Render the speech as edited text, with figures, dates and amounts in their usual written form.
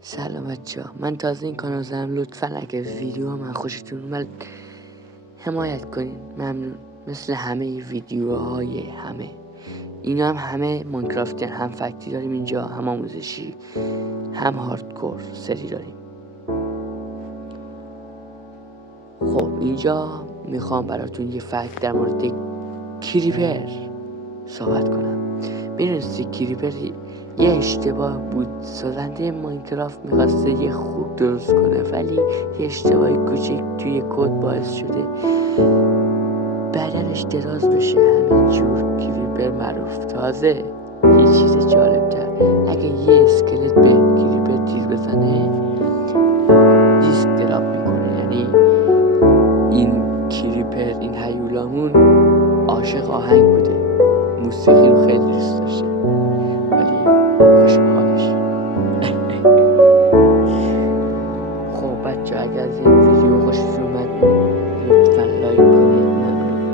سلام بچه‌ها، من تازه این کانال زدم. لطفا اگه ویدیو من خوشتون اومد حمایت کنین، ممنون. مثل همه ویدیوهای اینا همه ماینکرافتی، هم فکتی داریم اینجا، هم آموزشی، هم هاردکور سری داریم. خب اینجا میخوام براتون یه فکت در مورد کریپر صحبت کنم. میدونستی کریپر یه اشتباه بود؟ سازنده ماینکرافت میخواسته یه خوب درست کنه، ولی یه اشتباه کوچیک توی کد باعث شده بدنش دراز بشه. همینجور کریپر معروف. تازه یه چیز جالب تر، اگه یه اسکلت به کریپر تیر بزنه دیسک دراپ میکنه. یعنی این کریپر، این هیولامون عاشق آهنگ بوده، موسیقی رو خیلی دوست داشته، ولی خوش به حالش. خب بچه اگر از این ویدیو خوشتون اومد لطفا لایک کنید، ممنون.